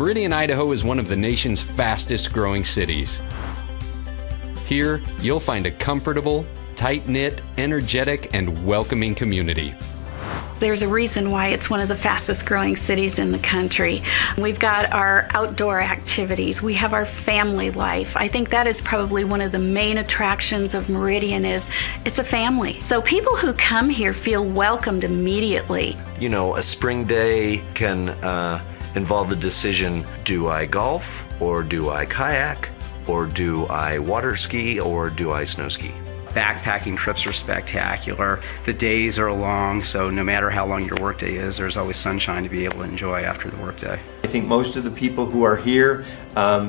Meridian, Idaho is one of the nation's fastest growing cities. Here, you'll find a comfortable, tight-knit, energetic, and welcoming community. There's a reason why it's one of the fastest growing cities in the country. We've got our outdoor activities. We have our family life. I think that is probably one of the main attractions of Meridian is it's a family. So people who come here feel welcomed immediately. You know, a spring day can involve the decision, do I golf or do I kayak or do I water ski or do I snow ski? Backpacking trips are spectacular. The days are long, so no matter how long your workday is, there's always sunshine to be able to enjoy after the workday. I think most of the people who are here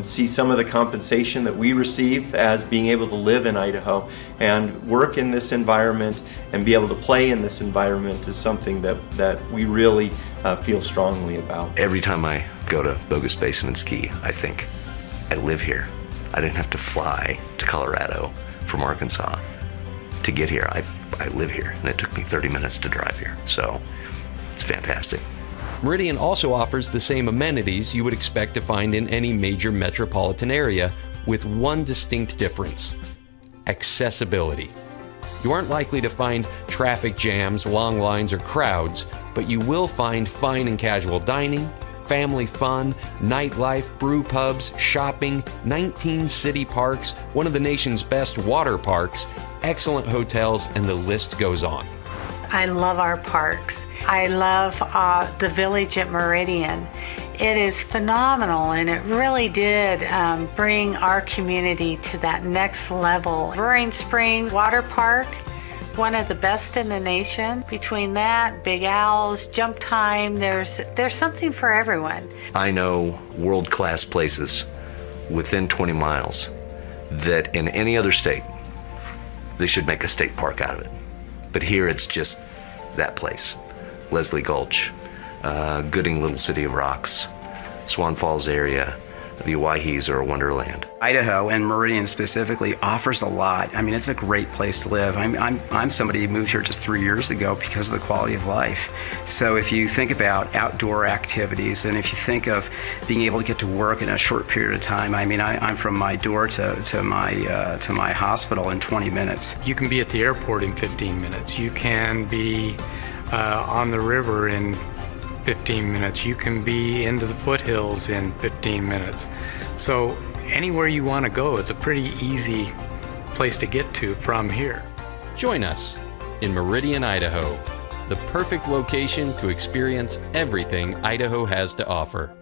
see some of the compensation that we receive as being able to live in Idaho and work in this environment and be able to play in this environment is something that we really feel strongly about. Every time I go to Bogus Basin and ski, I think, I live here. I didn't have to fly to Colorado from Arkansas to get here. I live here, and it took me 30 minutes to drive here, so it's fantastic. Meridian also offers the same amenities you would expect to find in any major metropolitan area, with one distinct difference: accessibility. You aren't likely to find traffic jams, long lines, or crowds, but you will find fine and casual dining, family fun, nightlife, brew pubs, shopping, 19 city parks, one of the nation's best water parks, excellent hotels, and the list goes on. I love our parks. I love the village at Meridian. It is phenomenal, and it really did bring our community to that next level. Roaring Springs Water Park, one of the best in the nation. Between that, Big Owls, Jump Time, there's something for everyone. I know world-class places within 20 miles that in any other state, they should make a state park out of it. But here it's just that place. Leslie Gulch, Gooding Little City of Rocks, Swan Falls area, the Owyhees are a wonderland. Idaho, and Meridian specifically, offers a lot. I mean, it's a great place to live. I'm somebody who moved here just 3 years ago because of the quality of life. So if you think about outdoor activities, and if you think of being able to get to work in a short period of time, I mean, I'm from my door to my hospital in 20 minutes. You can be at the airport in 15 minutes. You can be on the river in 15 minutes. You can be into the foothills in 15 minutes. So anywhere you want to go, it's a pretty easy place to get to from here. Join us in Meridian, Idaho, the perfect location to experience everything Idaho has to offer.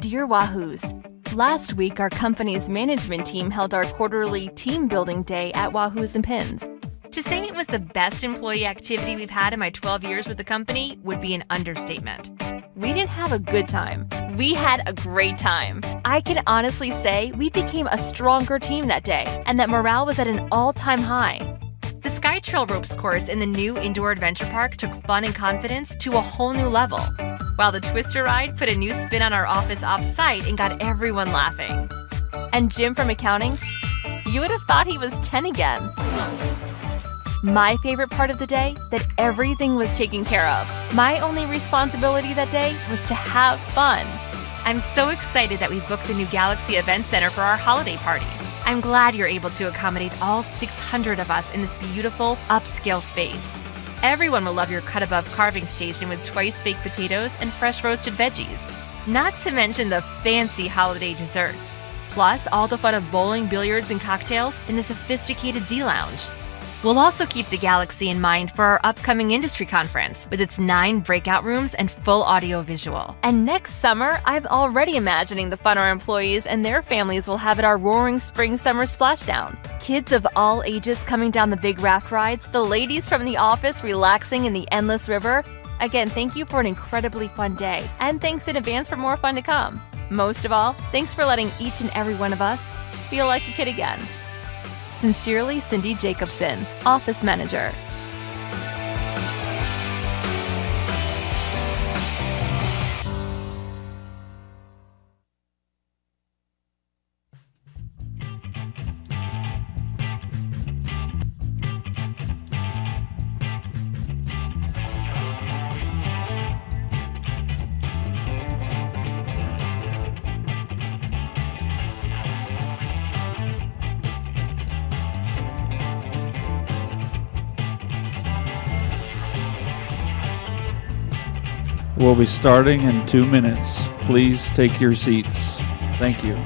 Dear Wahoos, last week our company's management team held our quarterly team building day at Wahoos and Pins. To say it was the best employee activity we've had in my 12 years with the company would be an understatement. We didn't have a good time. We had a great time. I can honestly say we became a stronger team that day, and that morale was at an all-time high. The Sky Trail Ropes course in the new indoor adventure park took fun and confidence to a whole new level, while the Twister ride put a new spin on our office off-site and got everyone laughing. And Jim from accounting, you would have thought he was 10 again. My favorite part of the day, that everything was taken care of. My only responsibility that day was to have fun. I'm so excited that we booked the new Galaxy Event Center for our holiday party. I'm glad you're able to accommodate all 600 of us in this beautiful, upscale space. Everyone will love your cut-above carving station with twice-baked potatoes and fresh roasted veggies. Not to mention the fancy holiday desserts. Plus, all the fun of bowling, billiards, and cocktails in the sophisticated Z Lounge. We'll also keep the Galaxy in mind for our upcoming industry conference with its 9 breakout rooms and full audio-visual. And next summer, I'm already imagining the fun our employees and their families will have at our roaring spring-summer splashdown. Kids of all ages coming down the big raft rides, the ladies from the office relaxing in the endless river. Again, thank you for an incredibly fun day, and thanks in advance for more fun to come. Most of all, thanks for letting each and every one of us feel like a kid again. Sincerely, Cindy Jacobson, Office Manager. We'll be starting in 2 minutes. Please take your seats. Thank you.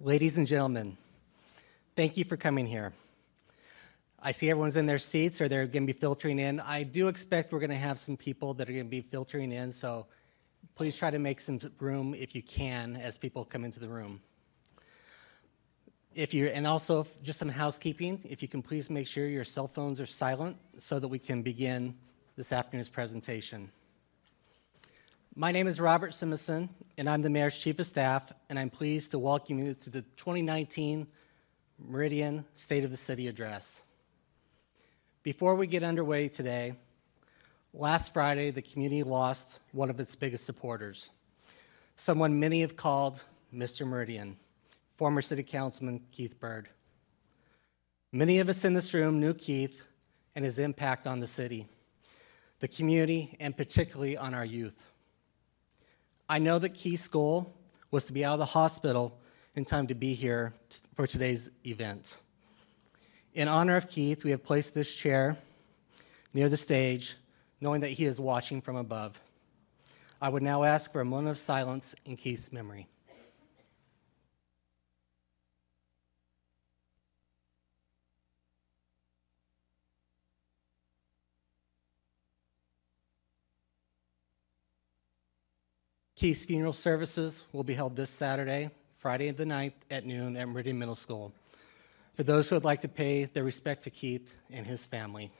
Ladies and gentlemen, thank you for coming here. I see everyone's in their seats or they're going to be filtering in. I do expect we're going to have some people that are going to be filtering in, so please try to make some room if you can as people come into the room. And also, just some housekeeping, if you can please make sure your cell phones are silent so that we can begin this afternoon's presentation. My name is Robert Simison, and I'm the Mayor's Chief of Staff, and I'm pleased to welcome you to the 2019 Meridian State of the City Address. Before we get underway today, last Friday, the community lost one of its biggest supporters. someone many have called Mr. Meridian, former City Councilman Keith Bird. Many of us in this room knew Keith and his impact on the city, the community, and particularly on our youth. I know that Keith's goal was to be out of the hospital in time to be here for today's event. In honor of Keith, we have placed this chair near the stage, knowing that he is watching from above. I would now ask for a moment of silence in Keith's memory. Keith's funeral services will be held this Saturday, Friday the 9th at noon at Meridian Middle School. For those who would like to pay their respect to Keith and his family.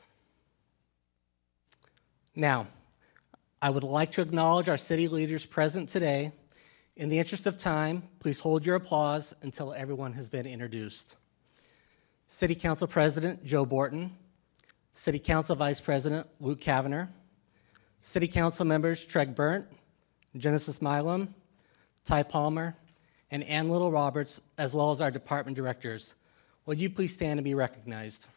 Now, I would like to acknowledge our city leaders present today. In the interest of time, please hold your applause until everyone has been introduced. City Council President Joe Borton, City Council Vice President Luke Kavanagh, City Council members Treg Burnt, Genesis Milam, Ty Palmer, and Ann Little Roberts, as well as our department directors. Would you please stand and be recognized?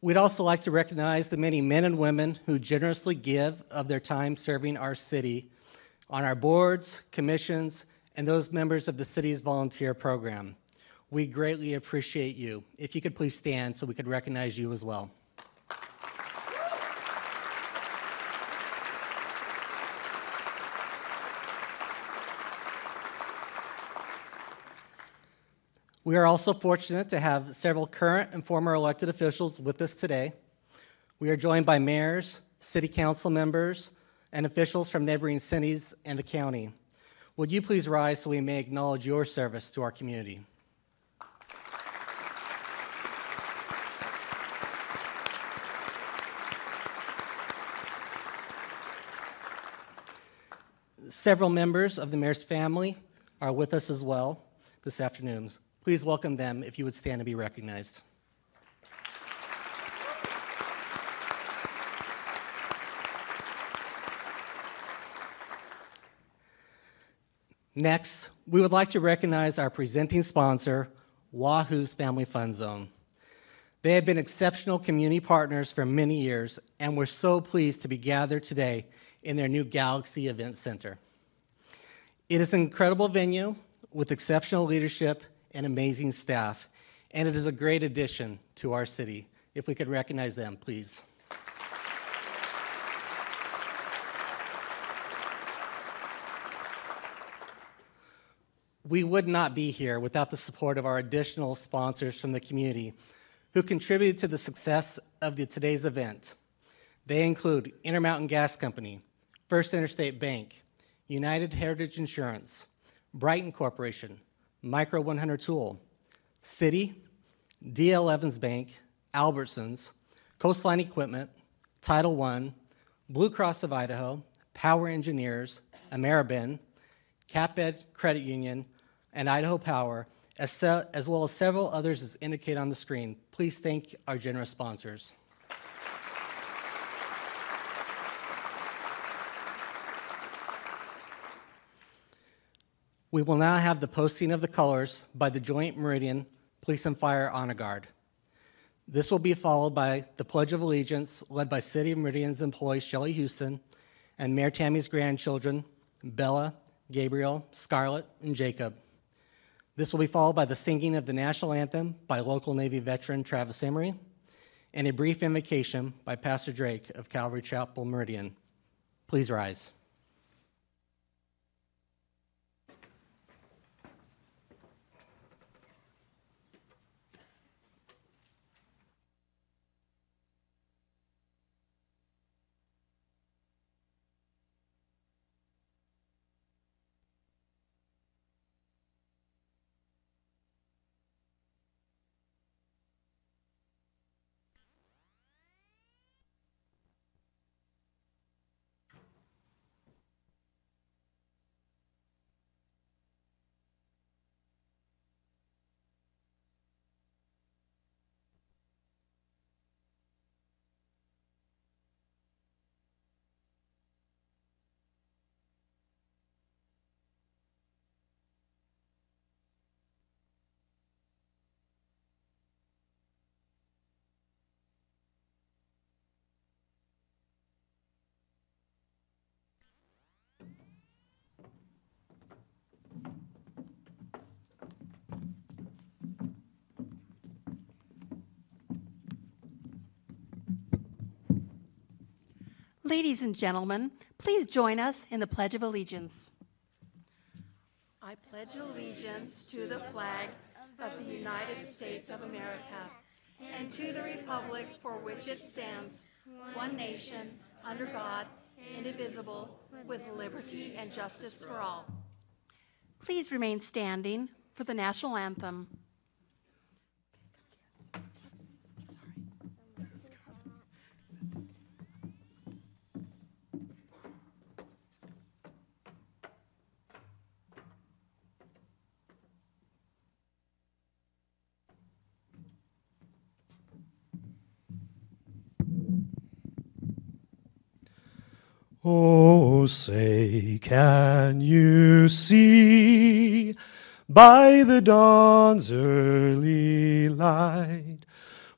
We'd also like to recognize the many men and women who generously give of their time serving our city on our boards, commissions, and those members of the city's volunteer program. We greatly appreciate you. If you could please stand so we could recognize you as well. We are also fortunate to have several current and former elected officials with us today. We are joined by mayors, city council members, and officials from neighboring cities and the county. Would you please rise so we may acknowledge your service to our community? Several members of the mayor's family are with us as well this afternoon. Please welcome them if you would stand and be recognized. Next, we would like to recognize our presenting sponsor, Wahoo's Family Fun Zone. They have been exceptional community partners for many years, and we're so pleased to be gathered today in their new Galaxy Event Center. It is an incredible venue with exceptional leadership and amazing staff, and it is a great addition to our city. If we could recognize them, please. We would not be here without the support of our additional sponsors from the community who contributed to the success of today's event. They include Intermountain Gas Company, First Interstate Bank, United Heritage Insurance, Brighton Corporation, Micro 100 Tool, Citi, D.L. Evans Bank, Albertsons, Coastline Equipment, Title I, Blue Cross of Idaho, Power Engineers, Ameriben, CapEd Credit Union, and Idaho Power, as well as several others as indicated on the screen. Please thank our generous sponsors. We will now have the posting of the colors by the Joint Meridian Police and Fire Honor Guard. This will be followed by the Pledge of Allegiance led by City of Meridian's employee Shelley Houston and Mayor Tammy's grandchildren, Bella, Gabriel, Scarlett, and Jacob. This will be followed by the singing of the national anthem by local Navy veteran Travis Emery and a brief invocation by Pastor Drake of Calvary Chapel, Meridian. Please rise. Ladies and gentlemen, please join us in the Pledge of Allegiance. I pledge allegiance to the flag of the United States of America and to the republic for which it stands, one nation, under God, indivisible, with liberty and justice for all. Please remain standing for the national anthem. Oh, say, can you see by the dawn's early light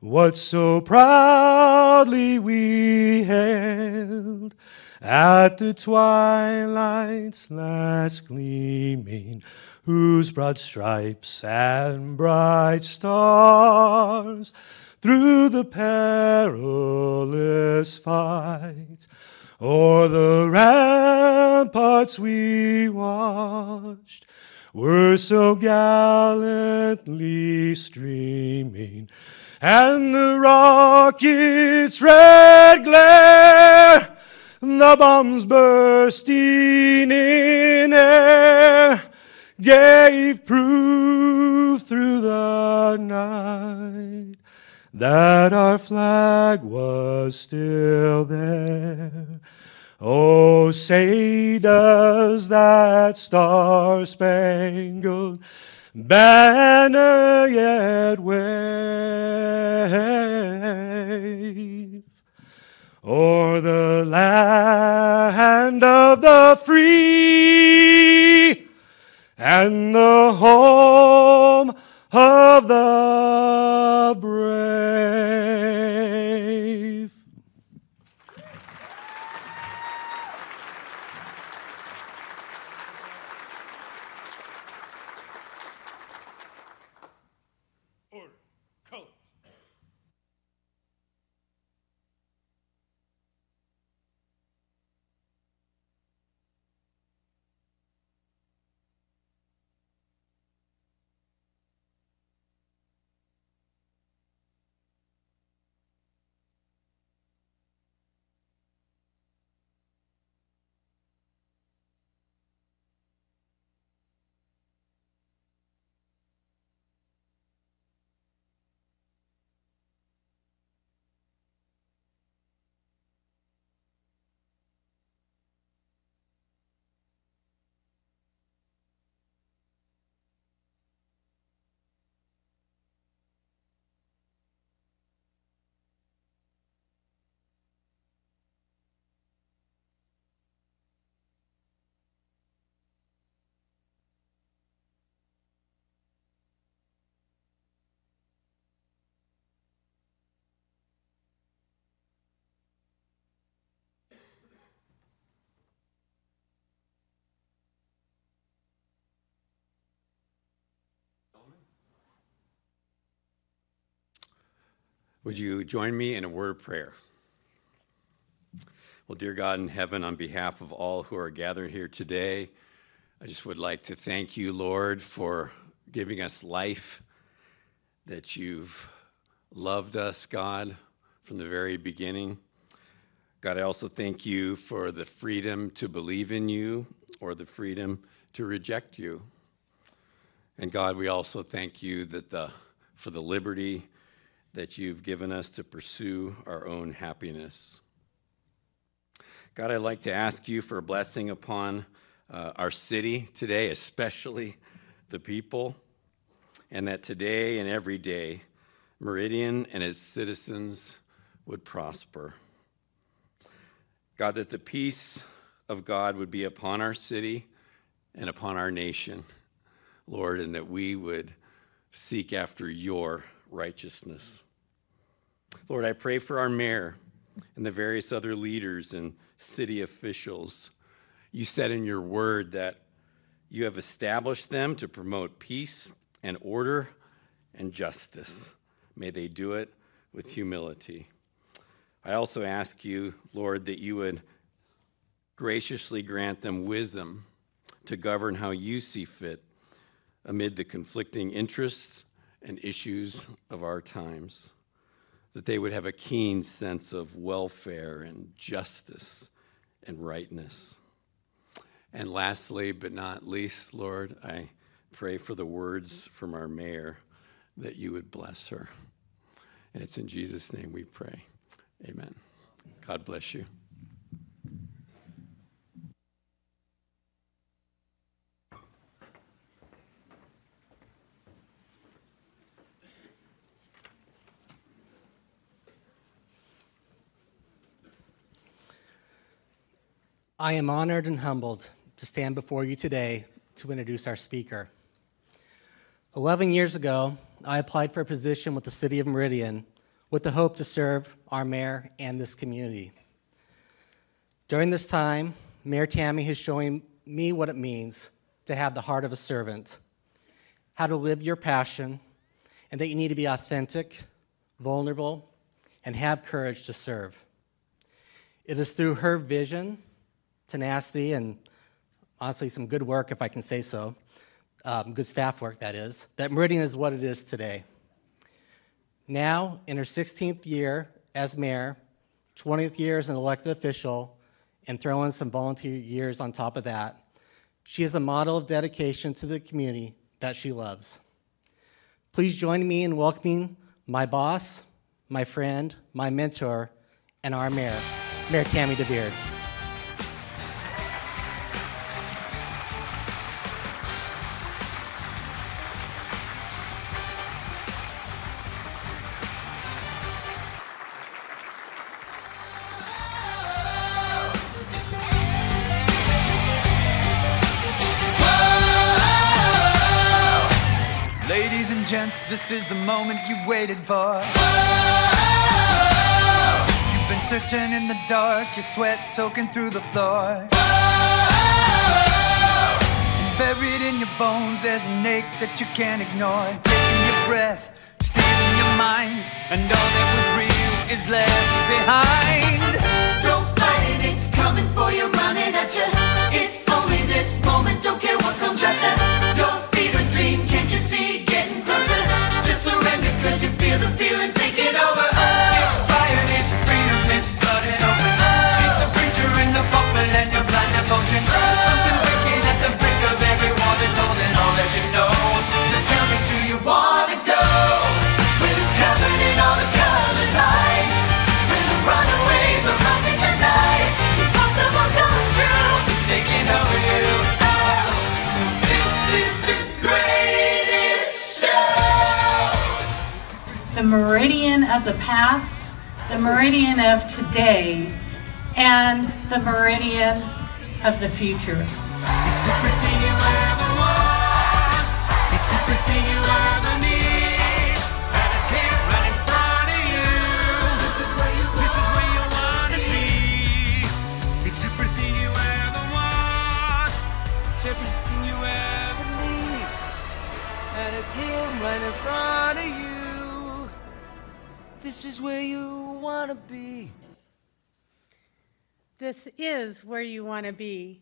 what so proudly we hailed at the twilight's last gleaming, whose broad stripes and bright stars through the perilous fight o'er the ramparts we watched were so gallantly streaming, and the rocket's red glare, the bombs bursting in air, gave proof through the night that our flag was still there. Oh, say does that star-spangled banner yet wave o'er the land of the free and the home of the brave? Would you join me in a word of prayer? Well, dear God in heaven, on behalf of all who are gathered here today, I just would like to thank you, Lord, for giving us life, that you've loved us, God, from the very beginning. God, I also thank you for the freedom to believe in you or the freedom to reject you. And God, we also thank you for the liberty that you've given us to pursue our own happiness. God, I'd like to ask you for a blessing upon our city today, especially the people, and that today and every day, Meridian and its citizens would prosper. God, that the peace of God would be upon our city and upon our nation, Lord, and that we would seek after your righteousness. Lord, I pray for our mayor and the various other leaders and city officials. You said in your word that you have established them to promote peace and order and justice. May they do it with humility. I also ask you, Lord, that you would graciously grant them wisdom to govern how you see fit amid the conflicting interests and issues of our times, that they would have a keen sense of welfare and justice and rightness. And lastly, but not least, Lord, I pray for the words from our mayor, that you would bless her. And it's in Jesus' name we pray. Amen. God bless you. I am honored and humbled to stand before you today to introduce our speaker. 11 years ago, I applied for a position with the City of Meridian with the hope to serve our mayor and this community. During this time, Mayor Tammy has shown me what it means to have the heart of a servant, how to live your passion, and that you need to be authentic, vulnerable, and have courage to serve. It is through her vision, tenacity, and honestly some good work, if I can say so, good staff work that is, that Meridian is what it is today. Now, in her 16th year as mayor, 20th year as an elected official, and throw in some volunteer years on top of that, she is a model of dedication to the community that she loves. Please join me in welcoming my boss, my friend, my mentor, and our mayor, Mayor Tammy DeBeard. Ladies and gents, this is the moment you've waited for. You've been searching in the dark, your sweat soaking through the floor. And buried in your bones, there's an ache that you can't ignore. Taking your breath, stealing your mind, and all that was real is left behind. Don't fight it, it's coming for you, running at you. It's only this moment, don't care what comes after. Don't feel a dream, can't you see? Cause you feel the feeling, take it over. It's fire, it's freedom, it's blood and open. It's the preacher in the pulpit and your blind devotion. There's something wicked at the brink of every wall that's holding all that you know. So tell me, do you wanna go? When it's covered in all the colored lights, when the runaways are running the night, impossible comes true, it's taking over you. Oh, this is the greatest show. The Meridian of the past, the Meridian of today, and the Meridian of the future. It's everything you ever want. It's everything you ever need. And it's here right in front of you. This is where you want to be. It's everything you ever want. It's everything you ever need. And it's here right in front of you. This is where you want to be. This is where you want to be.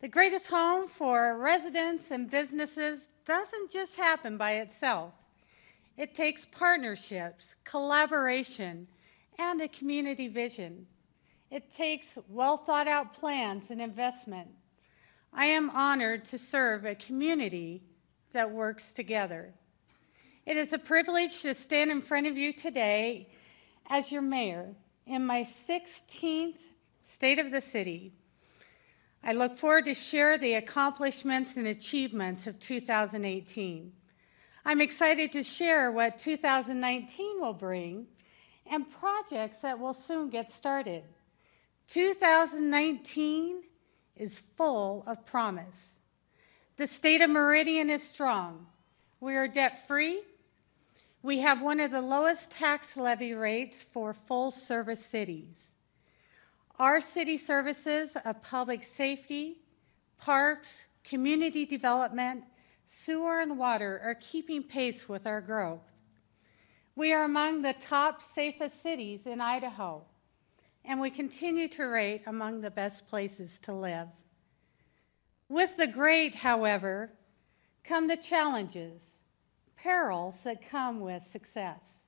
The greatest home for residents and businesses doesn't just happen by itself. It takes partnerships, collaboration, and a community vision. It takes well thought out plans and investment. I am honored to serve a community that works together. It is a privilege to stand in front of you today as your mayor in my 16th State of the City. I look forward to share the accomplishments and achievements of 2018. I'm excited to share what 2019 will bring and projects that will soon get started. 2019 is full of promise. The state of Meridian is strong. We are debt-free. We have one of the lowest tax levy rates for full-service cities. Our city services of public safety, parks, community development, sewer, and water are keeping pace with our growth. We are among the top safest cities in Idaho. and we continue to rate among the best places to live. With the great, however, come the challenges, perils that come with success.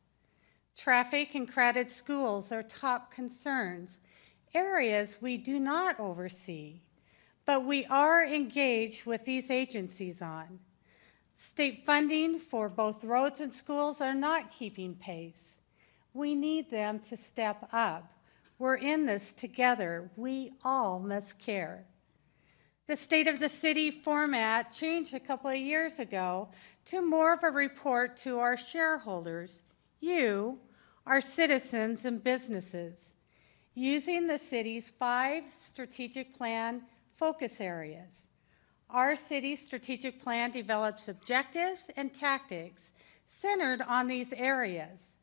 Traffic and crowded schools are top concerns, areas we do not oversee, but we are engaged with these agencies on. State funding for both roads and schools are not keeping pace. We need them to step up. We're in this together. We all must care. The State of the City format changed a couple of years ago to more of a report to our shareholders, you, our citizens and businesses, using the city's 5 strategic plan focus areas. Our city's strategic plan develops objectives and tactics centered on these areas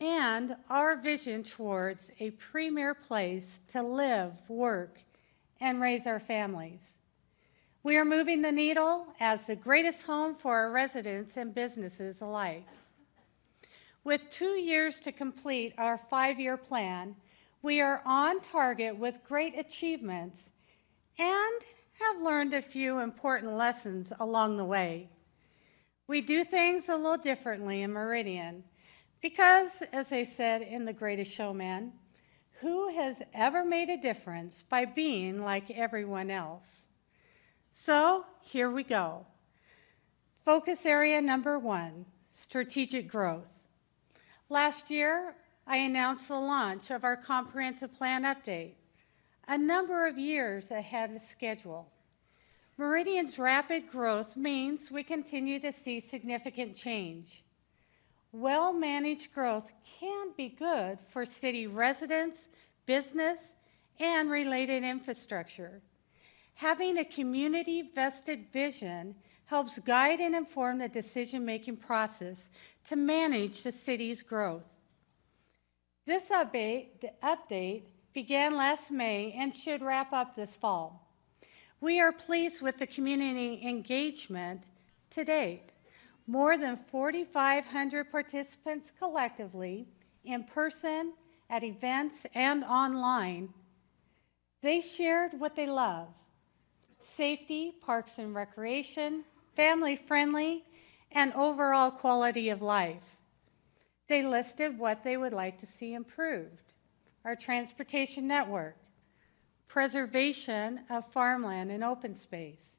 and our vision towards a premier place to live, work, and raise our families. We are moving the needle as the greatest home for our residents and businesses alike. With 2 years to complete our 5-year plan, we are on target with great achievements and have learned a few important lessons along the way. We do things a little differently in Meridian because, as they said in The Greatest Showman, who has ever made a difference by being like everyone else? So here we go. Focus area number 1, strategic growth. Last year, I announced the launch of our comprehensive plan update, a number of years ahead of schedule. Meridian's rapid growth means we continue to see significant change. Well-managed growth can be good for city residents, business, and related infrastructure. Having a community-vested vision helps guide and inform the decision-making process to manage the city's growth. This update began last May and should wrap up this fall. We are pleased with the community engagement to date. More than 4,500 participants collectively, in person, at events, and online. They shared what they love: safety, parks and recreation, family-friendly, and overall quality of life. They listed what they would like to see improved: our transportation network, preservation of farmland and open space,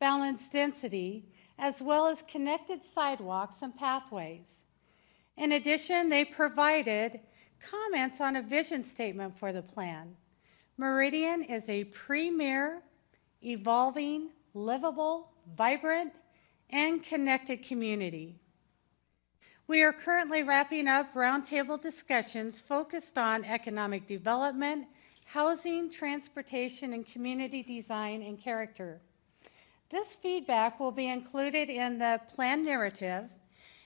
balanced density, as well as connected sidewalks and pathways. In addition, they provided comments on a vision statement for the plan. Meridian is a premier, evolving, livable, vibrant, and connected community. We are currently wrapping up roundtable discussions focused on economic development, housing, transportation, and community design and character. This feedback will be included in the plan narrative,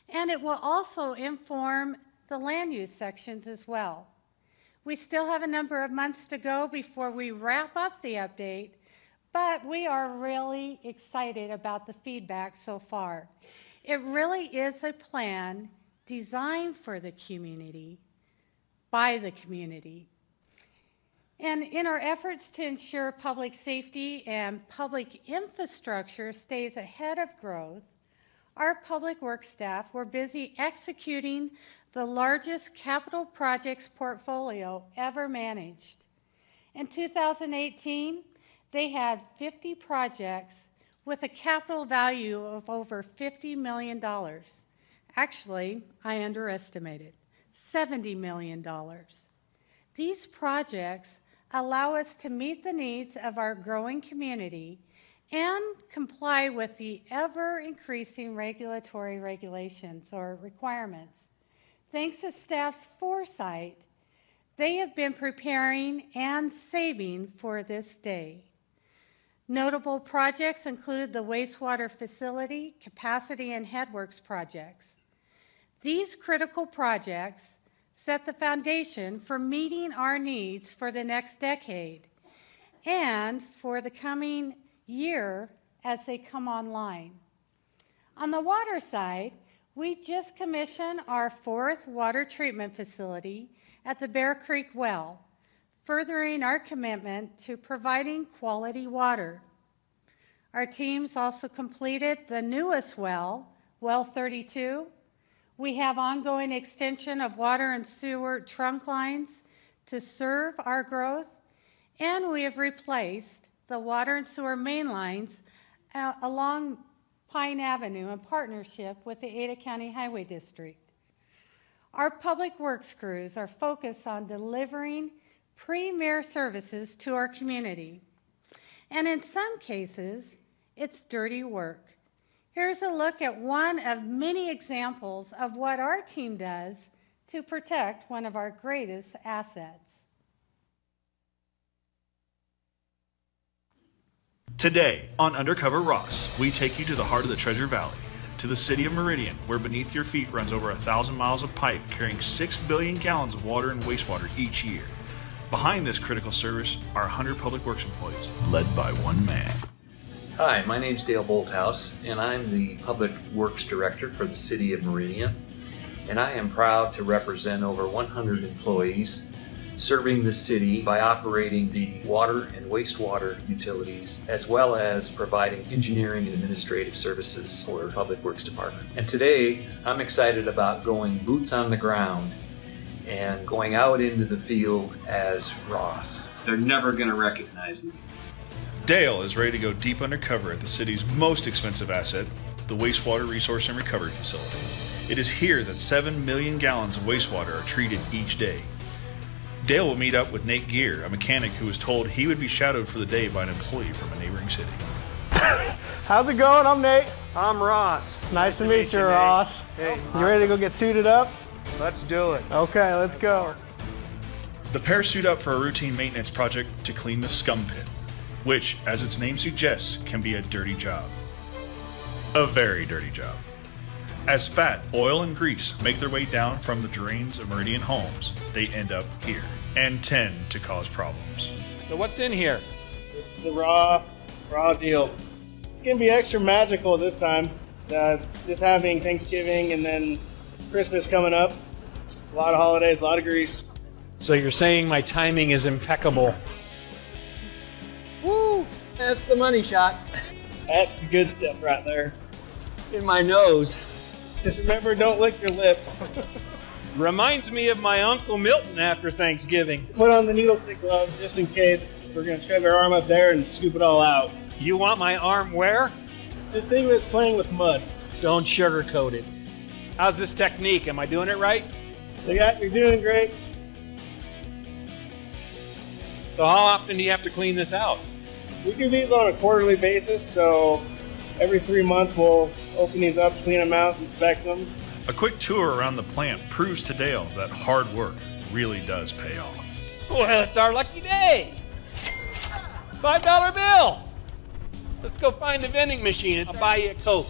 and it will also inform the land use sections as well. We still have a number of months to go before we wrap up the update, but we are really excited about the feedback so far. It really is a plan designed for the community, by the community. And in our efforts to ensure public safety and public infrastructure stays ahead of growth, our public works staff were busy executing the largest capital projects portfolio ever managed. In 2018, they had 50 projects with a capital value of over $50 million. Actually, I underestimated, $70 million. These projects allow us to meet the needs of our growing community and comply with the ever-increasing regulatory regulations or requirements. Thanks to staff's foresight, they have been preparing and saving for this day. Notable projects include the wastewater facility, capacity, and headworks projects. These critical projects set the foundation for meeting our needs for the next decade and for the coming year as they come online. On the water side, we just commissioned our 4th water treatment facility at the Bear Creek Well, furthering our commitment to providing quality water. Our teams also completed the newest well, Well 32. We have ongoing extension of water and sewer trunk lines to serve our growth, and we have replaced the water and sewer main lines along Pine Avenue in partnership with the Ada County Highway District. Our public works crews are focused on delivering premier services to our community. And in some cases, it's dirty work. Here's a look at one of many examples of what our team does to protect one of our greatest assets. Today on Undercover Ross, we take you to the heart of the Treasure Valley, to the city of Meridian, where beneath your feet runs over 1,000 miles of pipe carrying 6 billion gallons of water and wastewater each year. Behind this critical service are 100 public works employees, led by one man. Hi, my name's Dale Bolthouse, and I'm the Public Works Director for the City of Meridian. And I am proud to represent over 100 employees serving the city by operating the water and wastewater utilities, as well as providing engineering and administrative services for the Public Works Department. And today, I'm excited about going boots on the ground and going out into the field as Ross. They're never going to recognize me. Dale is ready to go deep undercover at the city's most expensive asset, the Wastewater Resource and Recovery Facility. It is here that 7 million gallons of wastewater are treated each day. Dale will meet up with Nate Gear, a mechanic who was told he would be shadowed for the day by an employee from a neighboring city. How's it going? I'm Nate. I'm Ross. Nice to meet you, Ross. Hey. You ready to go get suited up? Let's do it. Okay, let's go. The pair suit up for a routine maintenance project to clean the scum pit, which, as its name suggests, can be a dirty job. A very dirty job. As fat, oil, and grease make their way down from the drains of Meridian homes, they end up here and tend to cause problems. So what's in here? This is the raw deal. It's gonna be extra magical this time. Just having Thanksgiving and then Christmas coming up. A lot of holidays, a lot of grease. So you're saying my timing is impeccable. Woo! That's the money shot. That's the good stuff right there. In my nose. Just remember, don't lick your lips. Reminds me of my Uncle Milton after Thanksgiving. Put on the needle stick gloves just in case. We're gonna shove your arm up there and scoop it all out. You want my arm where? Just think of it as playing with mud. Don't sugarcoat it. How's this technique? Am I doing it right? You're doing great. So how often do you have to clean this out? We do these on a quarterly basis, so every 3 months we'll open these up, clean them out, inspect them. A quick tour around the plant proves to Dale that hard work really does pay off. Well, it's our lucky day. $5 bill. Let's go find a vending machine and I'll buy you a Coke.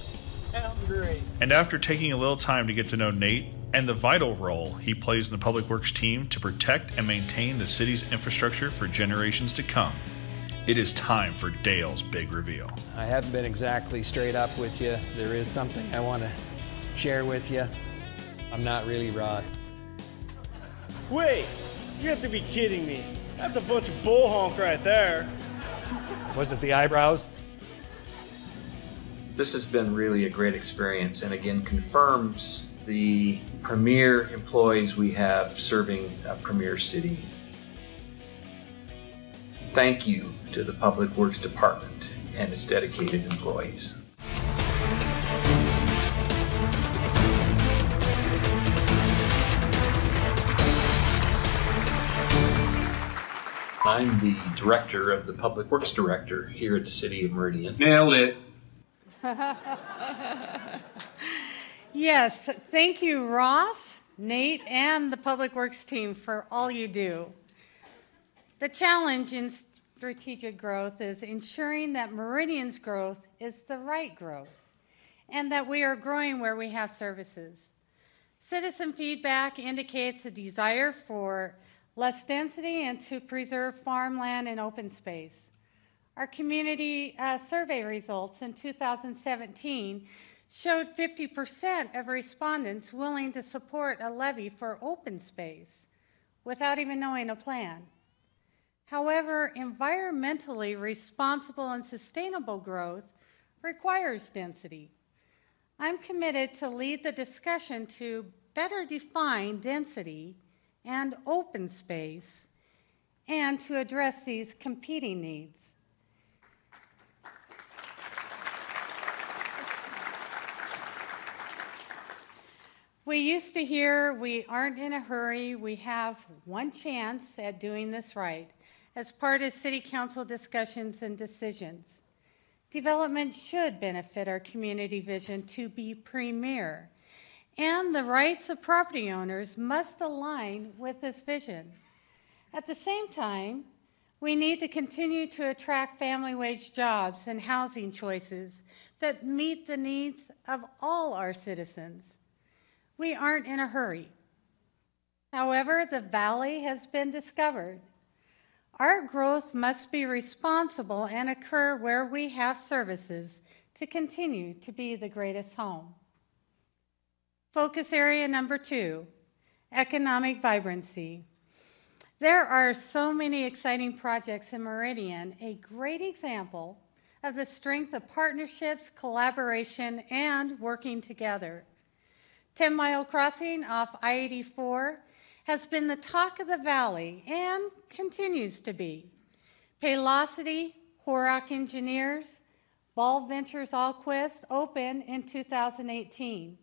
Sounds great. And after taking a little time to get to know Nate and the vital role he plays in the Public Works team to protect and maintain the city's infrastructure for generations to come, it is time for Dale's big reveal. I haven't been exactly straight up with you. There is something I want to share with you. I'm not really Ross. Wait, you have to be kidding me. That's a bunch of bull honk right there. Was it the eyebrows? This has been really a great experience, and again confirms the premier employees we have serving a premier city. Thank you to the Public Works Department and its dedicated employees. I'm the director of the Public Works Director here at the City of Meridian. Nailed it. Yes, thank you, Ross, Nate, and the Public Works team for all you do. The challenge in strategic growth is ensuring that Meridian's growth is the right growth and that we are growing where we have services. Citizen feedback indicates a desire for less density and to preserve farmland and open space. Our community survey results in 2017 showed 50% of respondents willing to support a levy for open space without even knowing a plan. However, environmentally responsible and sustainable growth requires density. I'm committed to lead the discussion to better define density and open space and to address these competing needs. We used to hear we aren't in a hurry, we have one chance at doing this right as part of City Council discussions and decisions. Development should benefit our community vision to be premier, and the rights of property owners must align with this vision. At the same time, we need to continue to attract family wage jobs and housing choices that meet the needs of all our citizens. We aren't in a hurry. However, the valley has been discovered. Our growth must be responsible and occur where we have services to continue to be the greatest home. Focus area number 2, economic vibrancy. There are so many exciting projects in Meridian, a great example of the strength of partnerships, collaboration, and working together. 10 Mile Crossing off I-84 has been the talk of the valley and continues to be. Paylocity, Horrock Engineers, Ball Ventures Allquist opened in 2018.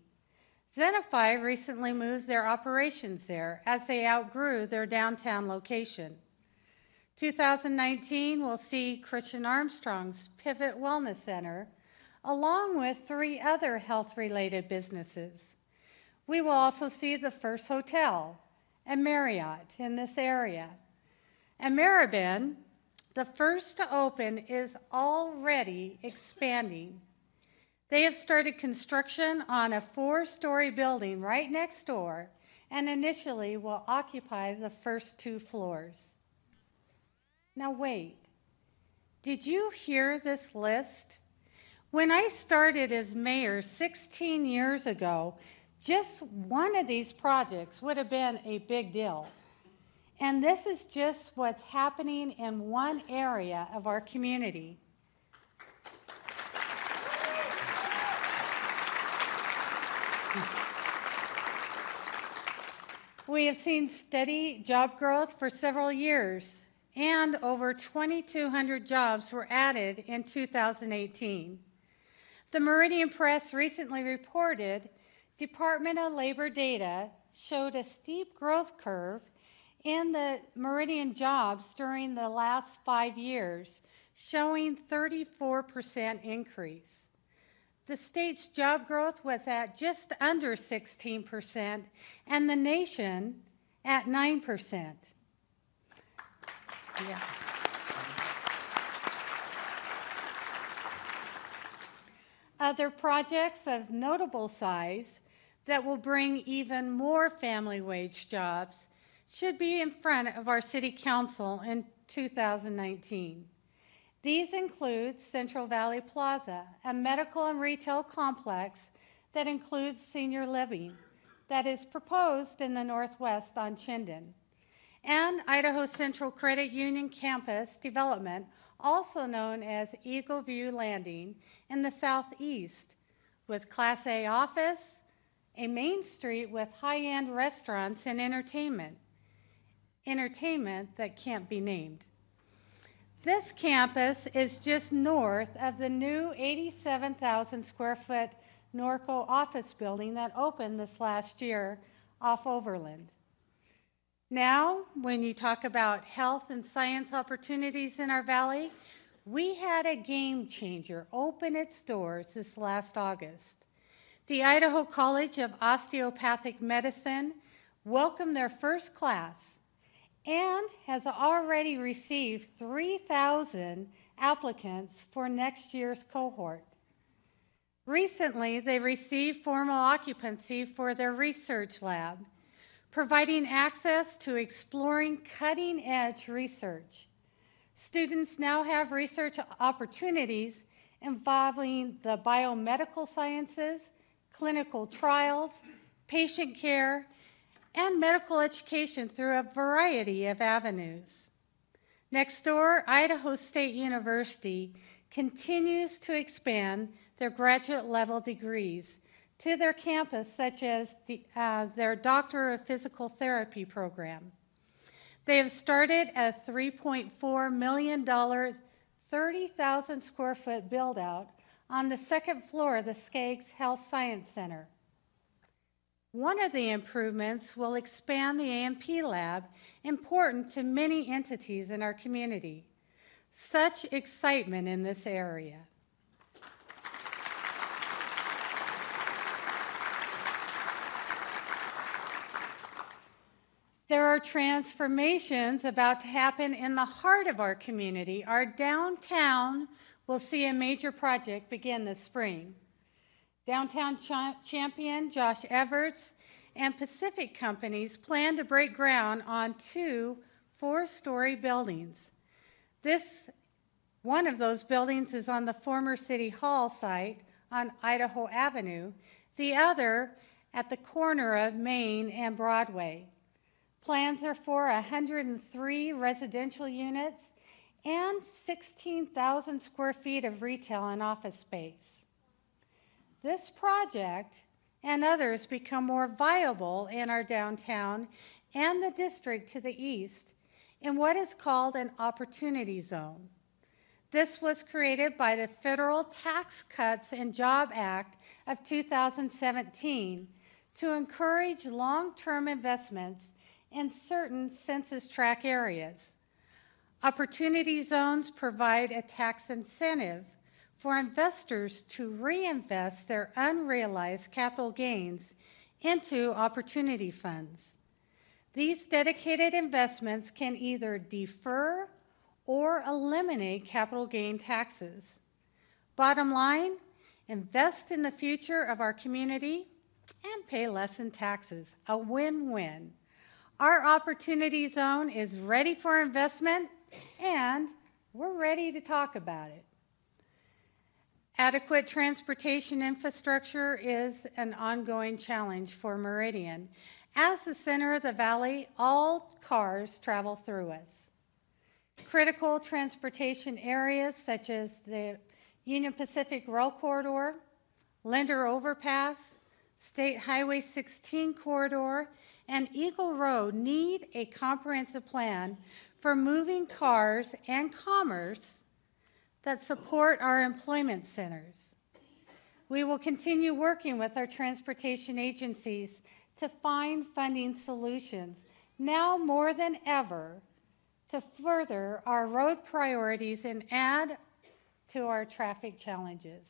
Zenify recently moved their operations there as they outgrew their downtown location. 2019 will see Christian Armstrong's Pivot Wellness Center, along with 3 other health-related businesses. We will also see the first hotel and Marriott in this area. And Meridian, the first to open, is already expanding. They have started construction on a 4-story building right next door and initially will occupy the first 2 floors. Now wait, did you hear this list? When I started as mayor 16 years ago, just one of these projects would have been a big deal. And this is just what's happening in one area of our community. We have seen steady job growth for several years, and over 2,200 jobs were added in 2018. The Meridian Press recently reported Department of Labor data showed a steep growth curve in the Meridian jobs during the last 5 years, showing 34% increase. The state's job growth was at just under 16%, and the nation at 9%. Yeah. Other projects of notable size that will bring even more family wage jobs should be in front of our City Council in 2019. These include Central Valley Plaza, a medical and retail complex that includes senior living that is proposed in the northwest on Chinden, and Idaho Central Credit Union Campus development, also known as Eagle View Landing, in the southeast, with Class A office, a main street with high-end restaurants and entertainment that can't be named. This campus is just north of the new 87,000 square foot Norco office building that opened this last year off Overland. Now, when you talk about health and science opportunities in our valley, we had a game changer open its doors this last August. The Idaho College of Osteopathic Medicine welcomed their first class and has already received 3,000 applicants for next year's cohort. Recently, they received formal occupancy for their research lab, providing access to exploring cutting-edge research. Students now have research opportunities involving the biomedical sciences, clinical trials, patient care, and medical education through a variety of avenues. Next door, Idaho State University continues to expand their graduate level degrees to their campus, such as their Doctor of Physical Therapy program. They have started a $3.4 million, 30,000 square foot build out on the second floor of the Skaggs Health Science Center. One of the improvements will expand the A&P lab, important to many entities in our community. Such excitement in this area. There are transformations about to happen in the heart of our community. Our downtown will see a major project begin this spring. Downtown champion Josh Everts and Pacific companies plan to break ground on 2 4-story buildings. One of those buildings is on the former City Hall site on Idaho Avenue, the other at the corner of Main and Broadway. Plans are for 103 residential units and 16,000 square feet of retail and office space. This project and others become more viable in our downtown and the district to the east in what is called an opportunity zone. This was created by the Federal Tax Cuts and Job Act of 2017 to encourage long-term investments in certain census tract areas. Opportunity zones provide a tax incentive for investors to reinvest their unrealized capital gains into opportunity funds. These dedicated investments can either defer or eliminate capital gain taxes. Bottom line, invest in the future of our community and pay less in taxes. A win-win. Our opportunity zone is ready for investment, and we're ready to talk about it. Adequate transportation infrastructure is an ongoing challenge for Meridian. As the center of the valley, all cars travel through us. Critical transportation areas such as the Union Pacific Rail Corridor, Linder Overpass, State Highway 16 Corridor, and Eagle Road need a comprehensive plan for moving cars and commerce that support our employment centers. We will continue working with our transportation agencies to find funding solutions, now more than ever, to further our road priorities and add to our traffic challenges.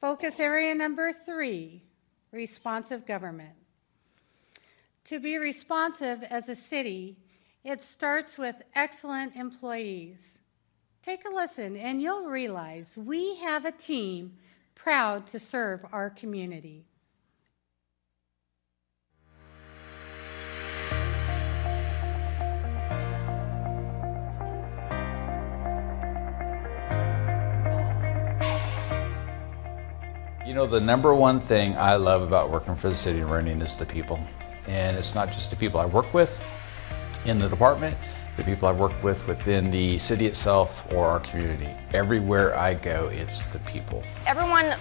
Focus area number 3, responsive government. To be responsive as a city, it starts with excellent employees. Take a listen and you'll realize we have a team proud to serve our community. You know, the number one thing I love about working for the city of Meridian is the people. And it's not just the people I work with in the department, the people I work with within the city itself or our community. Everywhere I go, it's the people. Everyone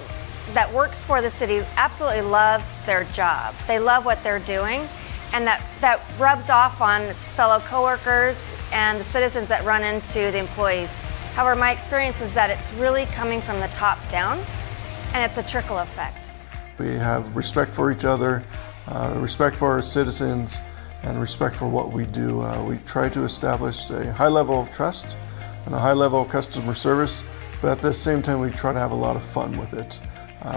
that works for the city absolutely loves their job. They love what they're doing, and that rubs off on fellow coworkers and the citizens that run into the employees. However, my experience is that it's really coming from the top down, and it's a trickle effect. We have respect for each other, respect for our citizens, and respect for what we do. We try to establish a high level of trust and a high level of customer service, but at the same time we try to have a lot of fun with it.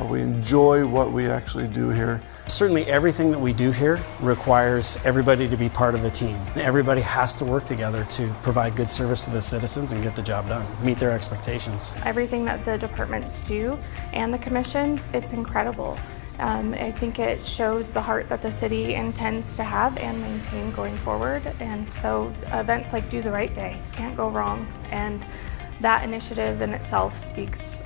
We enjoy what we actually do here. Certainly everything that we do here requires everybody to be part of a team. Everybody has to work together to provide good service to the citizens and get the job done, meet their expectations. Everything that the departments do and the commissions, it's incredible. I think it shows the heart that the city intends to have and maintain going forward. And so events like Do the Right Day can't go wrong. And that initiative in itself speaks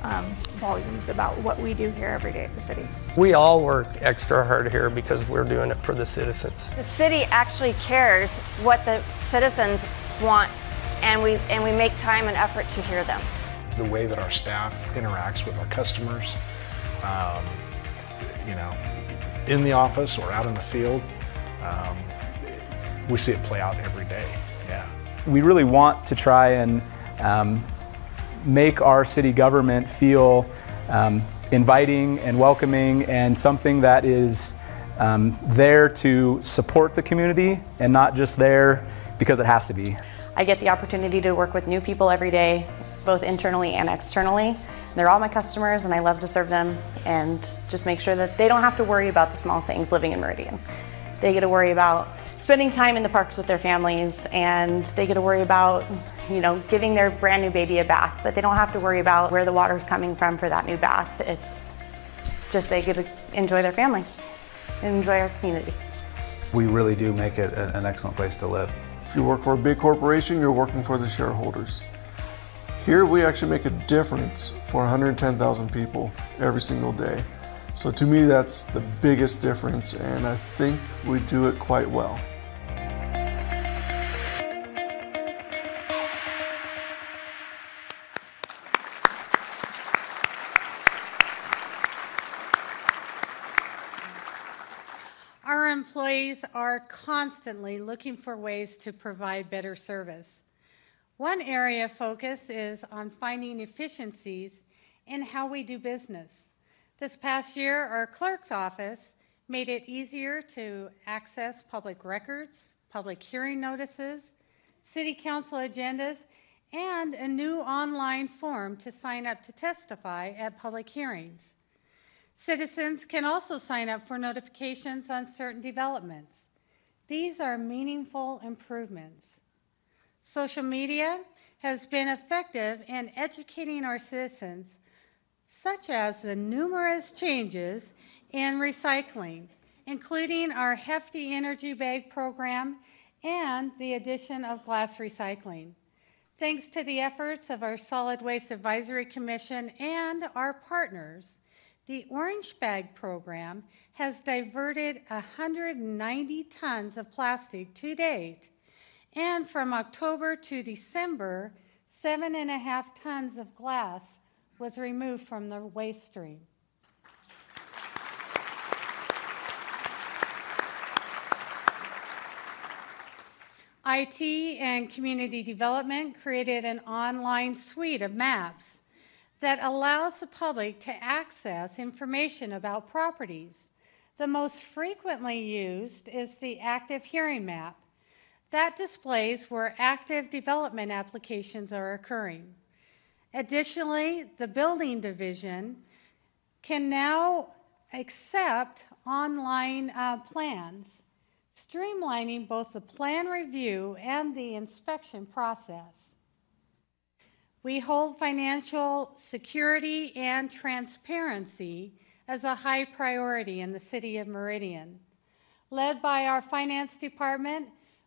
volumes about what we do here every day at the city. We all work extra hard here because we're doing it for the citizens. The city actually cares what the citizens want and we make time and effort to hear them. The way that our staff interacts with our customers, you know, in the office or out in the field, we see it play out every day. Yeah. We really want to try and make our city government feel inviting and welcoming, and something that is there to support the community and not just there because it has to be. I get the opportunity to work with new people every day, both internally and externally. They're all my customers and I love to serve them and just make sure that they don't have to worry about the small things living in Meridian. They get to worry about spending time in the parks with their families, and they get to worry about, you know, giving their brand new baby a bath, but they don't have to worry about where the water's coming from for that new bath. It's just they get to enjoy their family and enjoy our community. We really do make it an excellent place to live. If you work for a big corporation, you're working for the shareholders. Here we actually make a difference for 110,000 people every single day. So to me, that's the biggest difference, and I think we do it quite well. Our employees are constantly looking for ways to provide better service. One area of focus is on finding efficiencies in how we do business. This past year, our clerk's office made it easier to access public records, public hearing notices, city council agendas, and a new online form to sign up to testify at public hearings. Citizens can also sign up for notifications on certain developments. These are meaningful improvements. Social media has been effective in educating our citizens, such as the numerous changes in recycling, including our hefty energy bag program and the addition of glass recycling. Thanks to the efforts of our Solid Waste Advisory Commission and our partners, the Orange Bag program has diverted 190 tons of plastic to date, and from October to December, 7.5 tons of glass was removed from the waste stream. IT and Community Development created an online suite of maps that allows the public to access information about properties. The most frequently used is the active hearing map. That displays where active development applications are occurring. Additionally, the building division can now accept online plans, streamlining both the plan review and the inspection process. We hold financial security and transparency as a high priority in the city of Meridian. Led by our finance department,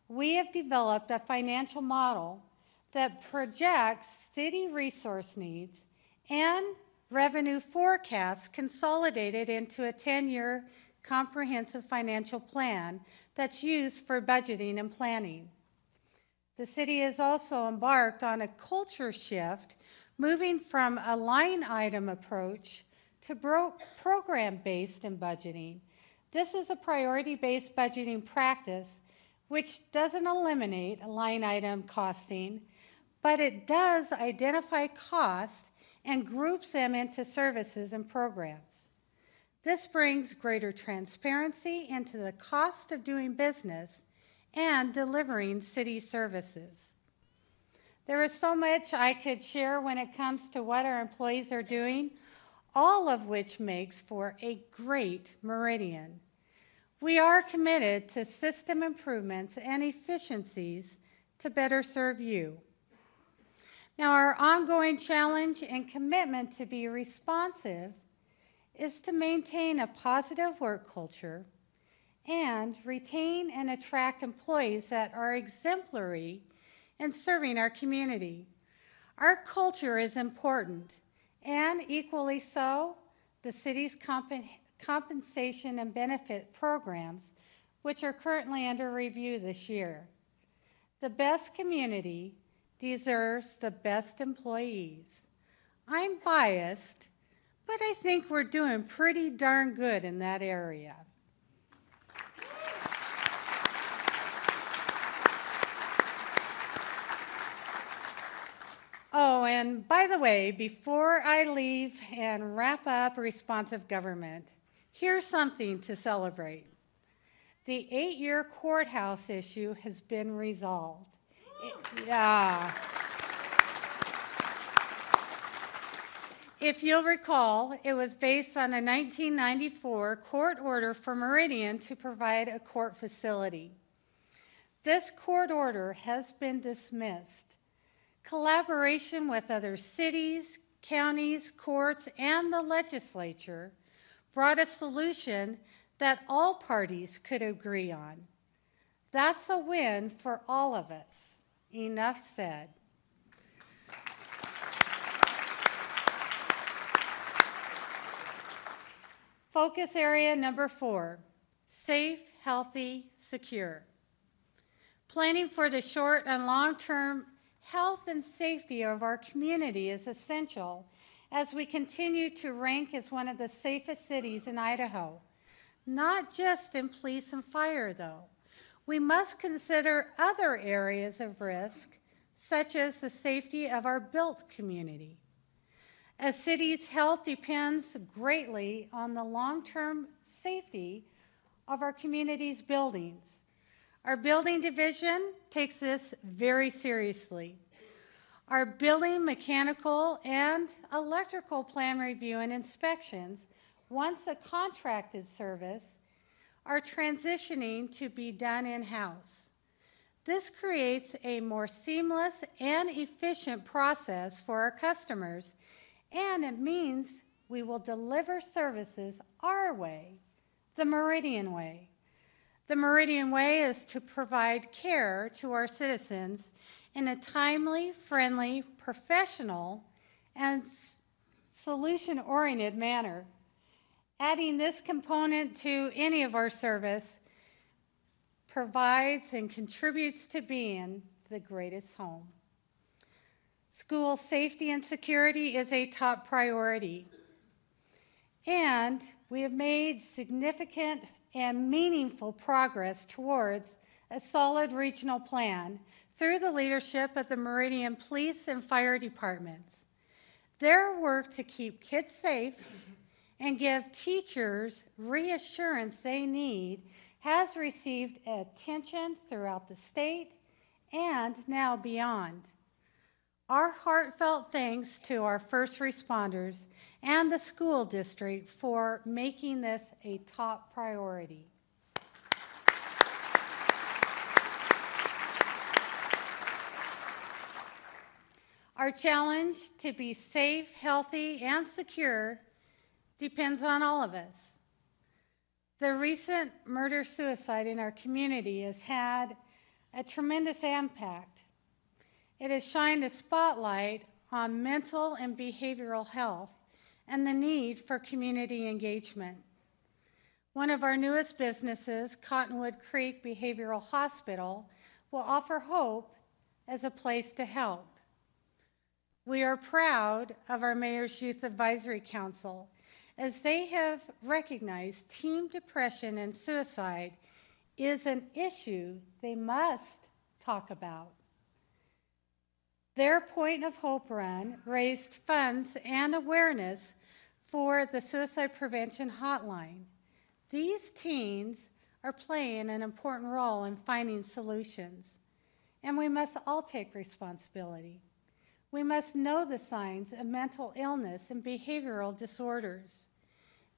we have developed a financial model that projects city resource needs and revenue forecasts consolidated into a 10-year comprehensive financial plan that's used for budgeting and planning. The city has also embarked on a culture shift, moving from a line item approach to program-based in budgeting. This is a priority-based budgeting practice which doesn't eliminate a line item costing, but it does identify costs and groups them into services and programs. This brings greater transparency into the cost of doing business and delivering city services. There is so much I could share when it comes to what our employees are doing, all of which makes for a great Meridian. We are committed to system improvements and efficiencies to better serve you. Now, our ongoing challenge and commitment to be responsive is to maintain a positive work culture and retain and attract employees that are exemplary in serving our community. Our culture is important, and equally so, the city's compensation and benefit programs, which are currently under review this year. The best community deserves the best employees. I'm biased, but I think we're doing pretty darn good in that area. Oh, and by the way, before I leave and wrap up responsive government, here's something to celebrate. The 8-year courthouse issue has been resolved. Yeah. If you'll recall, it was based on a 1994 court order for Meridian to provide a court facility. This court order has been dismissed. Collaboration with other cities, counties, courts, and the legislature brought a solution that all parties could agree on. That's a win for all of us. Enough said. Focus area number 4, safe, healthy, secure. Planning for the short and long-term health and safety of our community is essential as we continue to rank as one of the safest cities in Idaho. Not just in police and fire, though. We must consider other areas of risk, such as the safety of our built community. A city's health depends greatly on the long-term safety of our community's buildings. Our building division takes this very seriously. Our building, mechanical, and electrical plan review and inspections, once a contracted service, are transitioning to be done in-house. This creates a more seamless and efficient process for our customers, and it means we will deliver services our way, the Meridian way. The Meridian way is to provide care to our citizens in a timely, friendly, professional, and solution-oriented manner. Adding this component to any of our service provides and contributes to being the greatest home. School safety and security is a top priority, and we have made significant and meaningful progress towards a solid regional plan through the leadership of the Meridian Police and Fire Departments. Their work to keep kids safe and give teachers reassurance they need has received attention throughout the state and now beyond. Our heartfelt thanks to our first responders and the school district for making this a top priority. Our challenge to be safe, healthy, and secure depends on all of us. The recent murder-suicide in our community has had a tremendous impact. It has shined a spotlight on mental and behavioral health and the need for community engagement. One of our newest businesses, Cottonwood Creek Behavioral Hospital, will offer hope as a place to help. We are proud of our Mayor's Youth Advisory Council, as they have recognized teen depression and suicide is an issue they must talk about. Their Point of Hope run raised funds and awareness for the Suicide Prevention Hotline. These teens are playing an important role in finding solutions, and we must all take responsibility. We must know the signs of mental illness and behavioral disorders,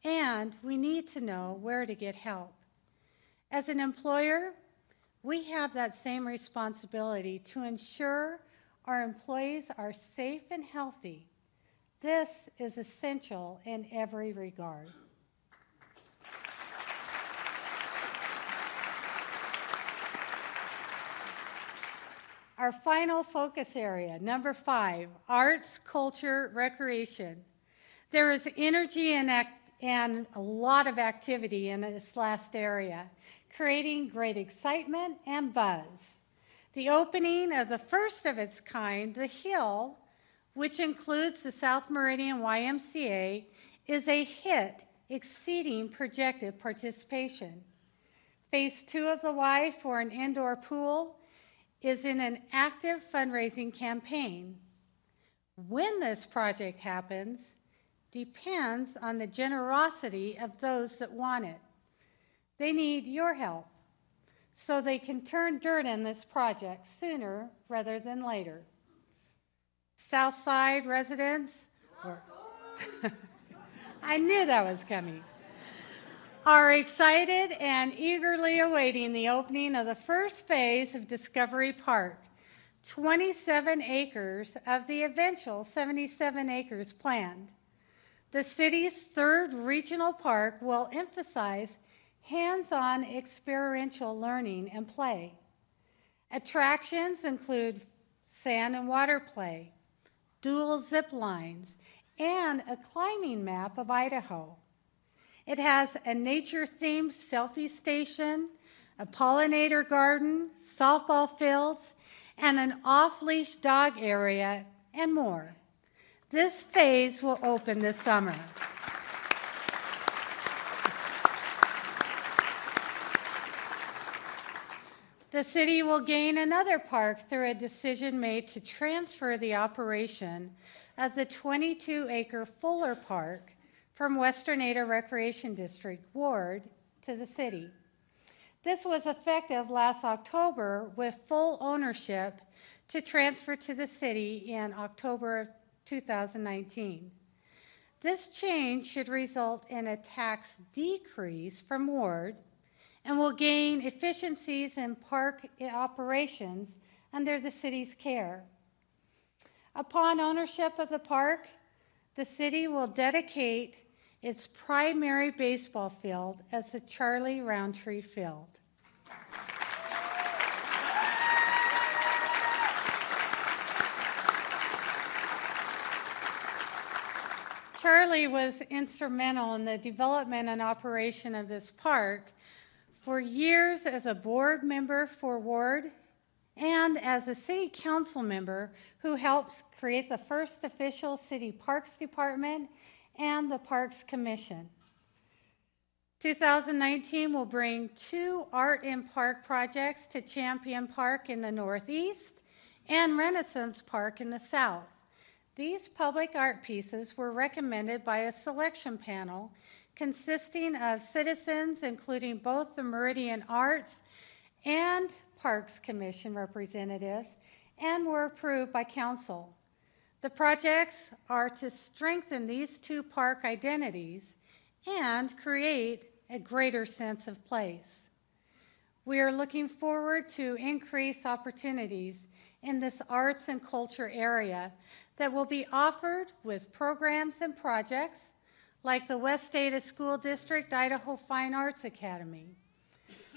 and we need to know where to get help. As an employer, we have that same responsibility to ensure our employees are safe and healthy. This is essential in every regard. Our final focus area, number 5, arts, culture, recreation. There is energy and a lot of activity in this last area, creating great excitement and buzz. The opening of the first of its kind, The Hill, which includes the South Meridian YMCA, is a hit exceeding projected participation. Phase 2 of the Y for an indoor pool is in an active fundraising campaign. When this project happens depends on the generosity of those that want it. They need your help so they can turn dirt in this project sooner rather than later. Southside residents, I knew that was coming, are excited and eagerly awaiting the opening of the first phase of Discovery Park, 27 acres of the eventual 77 acres planned. The city's third regional park will emphasize hands-on experiential learning and play. Attractions include sand and water play, dual zip lines, and a climbing map of Idaho. It has a nature-themed selfie station, a pollinator garden, softball fields, and an off-leash dog area, and more. This phase will open this summer. The city will gain another park through a decision made to transfer the operation of the 22-acre Fuller Park from Western Ada Recreation District Ward to the city. This was effective last October with full ownership to transfer to the city in October of 2019. This change should result in a tax decrease from Ward and will gain efficiencies in park operations under the city's care. Upon ownership of the park, the city will dedicate its primary baseball field as the Charlie Roundtree Field. Charlie was instrumental in the development and operation of this park for years as a board member for Ward and as a city council member who helps create the first official city parks department and the Parks Commission. 2019 will bring 2 Art in Park projects to Champion Park in the Northeast and Renaissance Park in the South. These public art pieces were recommended by a selection panel consisting of citizens, including both the Meridian Arts and Parks Commission representatives, and were approved by council. The projects are to strengthen these 2 park identities and create a greater sense of place. We are looking forward to increased opportunities in this arts and culture area that will be offered with programs and projects like the West Ada School District Idaho Fine Arts Academy.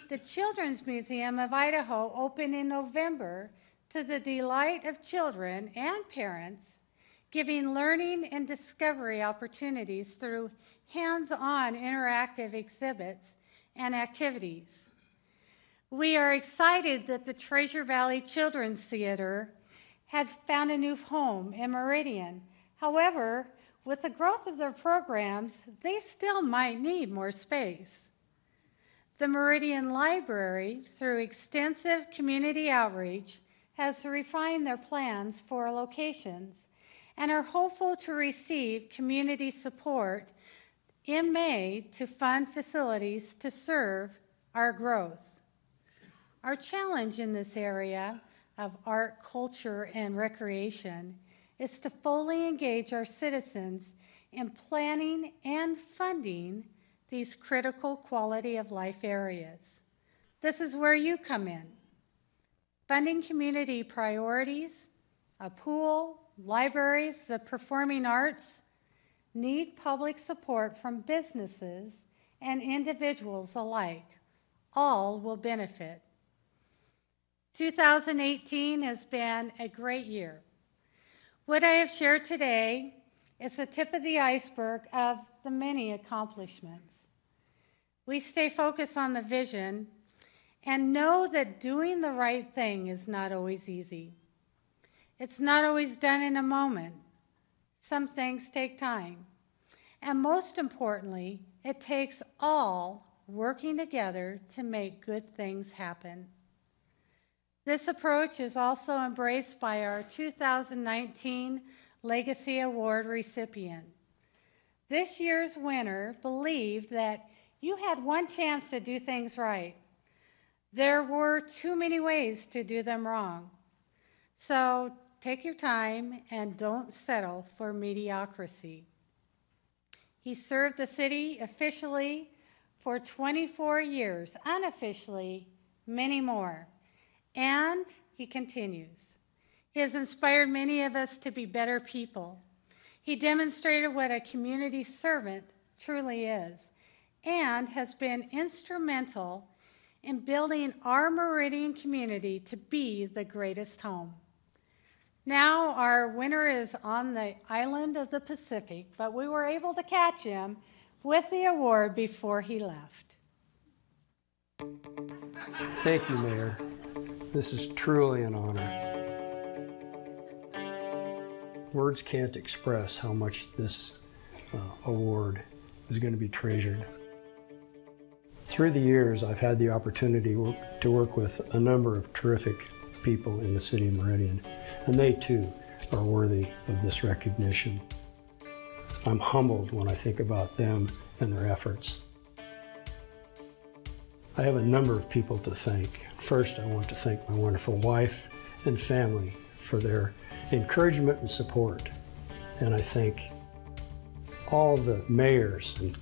The Children's Museum of Idaho opened in November to the delight of children and parents, giving learning and discovery opportunities through hands-on interactive exhibits and activities. We are excited that the Treasure Valley Children's Theater has found a new home in Meridian. However, with the growth of their programs, they still might need more space. The Meridian Library, through extensive community outreach, has refined their plans for locations and are hopeful to receive community support in May to fund facilities to serve our growth. Our challenge in this area of art, culture, and recreation is to fully engage our citizens in planning and funding these critical quality of life areas. This is where you come in. Funding community priorities, a pool, libraries, the performing arts need public support from businesses and individuals alike. All will benefit. 2018 has been a great year. What I have shared today is the tip of the iceberg of the many accomplishments. We stay focused on the vision and know that doing the right thing is not always easy. It's not always done in a moment. Some things take time. And most importantly, it takes all working together to make good things happen. This approach is also embraced by our 2019 Legacy Award recipient. This year's winner believed that you had one chance to do things right. There were too many ways to do them wrong. So take your time and don't settle for mediocrity. He served the city officially for 24 years, unofficially many more, and he continues. He has inspired many of us to be better people. He demonstrated what a community servant truly is and has been instrumental in building our Meridian community to be the greatest home. Now our winner is on the island of the Pacific, but we were able to catch him with the award before he left. Thank you, Mayor. This is truly an honor. Words can't express how much this award is going to be treasured. Through the years, I've had the opportunity to work with a number of terrific people in the city of Meridian, and they too are worthy of this recognition. I'm humbled when I think about them and their efforts. I have a number of people to thank. First, I want to thank my wonderful wife and family for their encouragement and support. And I thank all the mayors and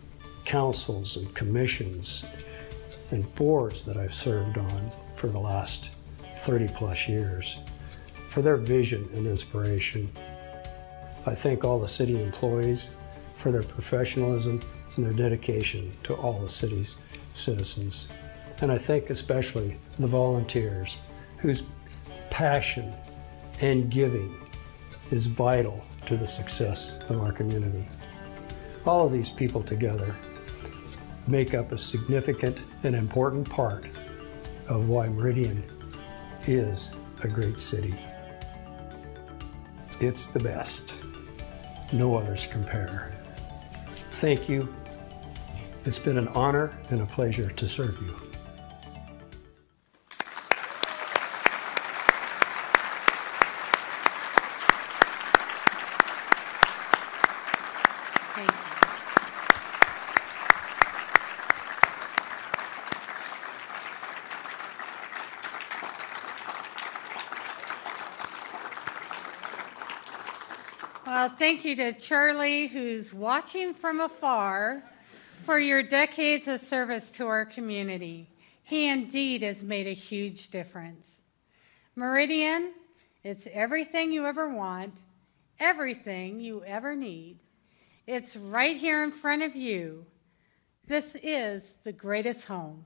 councils and commissions and boards that I've served on for the last 30 plus years for their vision and inspiration. I thank all the city employees for their professionalism and their dedication to all the city's citizens. And I thank especially the volunteers whose passion and giving is vital to the success of our community. All of these people together make up a significant and important part of why Meridian is a great city. It's the best. No others compare. Thank you. It's been an honor and a pleasure to serve you. Well, thank you to Charlie, who's watching from afar, for your decades of service to our community. He indeed has made a huge difference. Meridian, it's everything you ever want, everything you ever need. It's right here in front of you. This is the greatest home.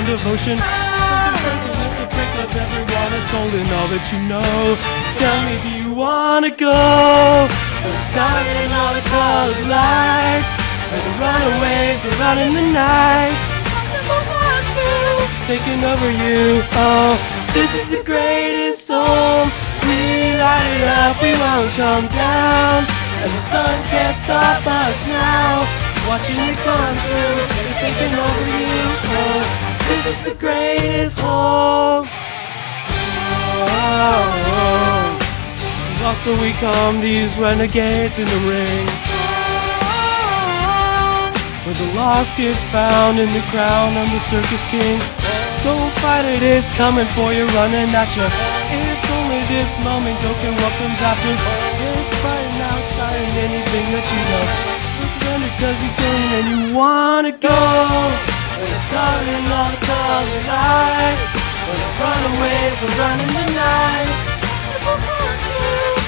Devotion. Something breaking at the break of everyone. It's holding all that you know. Tell me, do you wanna go? It's starting all the colored lights, and the runaways are out in the night. Thinking over you. Oh, this is the greatest home. We light it up, we won't come down, and the sun can't stop us now. watching it come through. It's taking over you. Oh, this is the greatest home. Oh, also we come these renegades in the ring, where the lost get found in the crown of the circus king. Don't fight it, it's coming for you, running at you. It's only this moment, joking what comes after. It's fighting outside and anything that you know. It's running cause you can and you wanna go. When it's starting all the colored lights, when the runaways are running the night,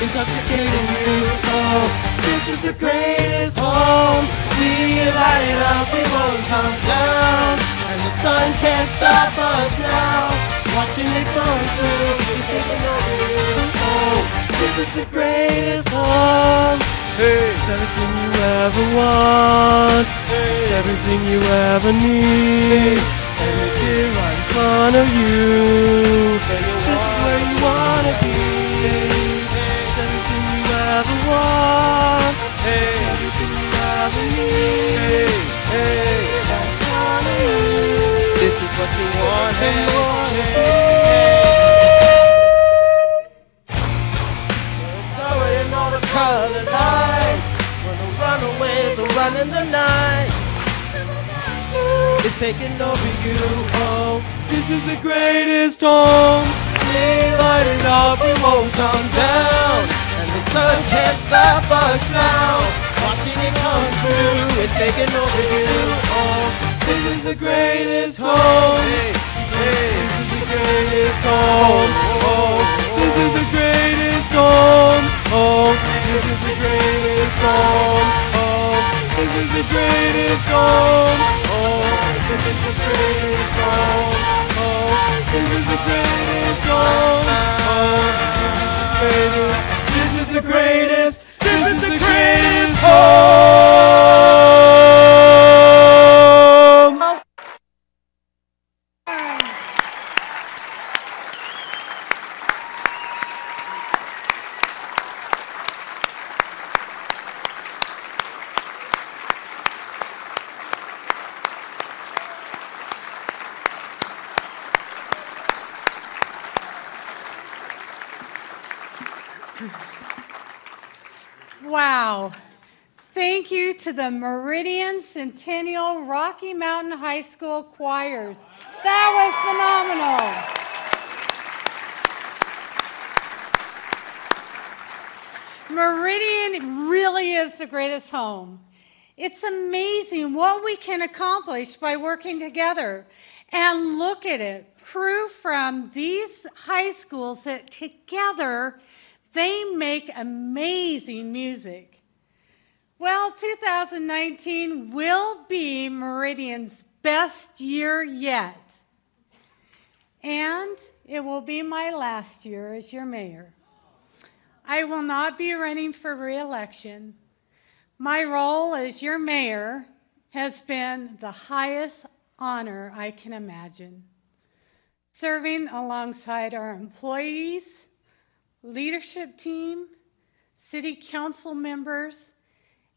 intoxicating you. Oh, this is the greatest home. We light it up, we won't come down. And the sun can't stop us now. Watching it going through, it's taking over you. Oh, this is the greatest home. Hey. It's everything you ever want. Hey. It's everything you ever need. Hey. And it's here right in front of you. This is where you wanna be. It's everything you ever want. Hey. It's everything you ever need. Hey. This is what you want, hey. It's covered in all the colored lights, when the runaways are running the night. It's taking over you, oh. This is the greatest home. We light it up, we won't come down. And the sun can't stop us now. Watching it come through, it's taking over you, oh. This is the greatest home. Hey, hey. This is the greatest home. Oh, this is the greatest home. Oh, this is the greatest home. Oh, this is the greatest home. Oh, this is the greatest home. Oh, this is the greatest home. Oh, this is the greatest. This is the greatest home. Wow. Thank you to the Meridian Centennial Rocky Mountain High School choirs. That was phenomenal. Meridian really is the greatest home. It's amazing what we can accomplish by working together. And look at it, proof from these high schools that together they make amazing music. Well, 2019 will be Meridian's best year yet. And it will be my last year as your mayor. I will not be running for re-election. My role as your mayor has been the highest honor I can imagine. Serving alongside our employees, leadership team, city council members,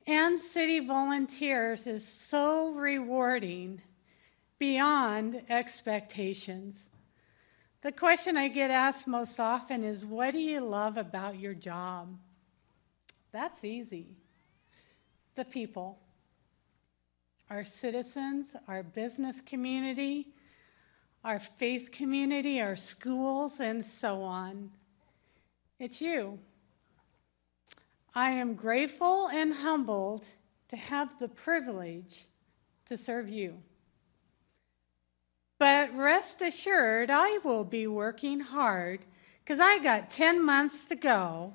and city volunteers is so rewarding beyond expectations. The question I get asked most often is, what do you love about your job? That's easy. The people, our citizens, our business community, our faith community, our schools, and so on. It's you. I am grateful and humbled to have the privilege to serve you. But rest assured, I will be working hard because I got 10 months to go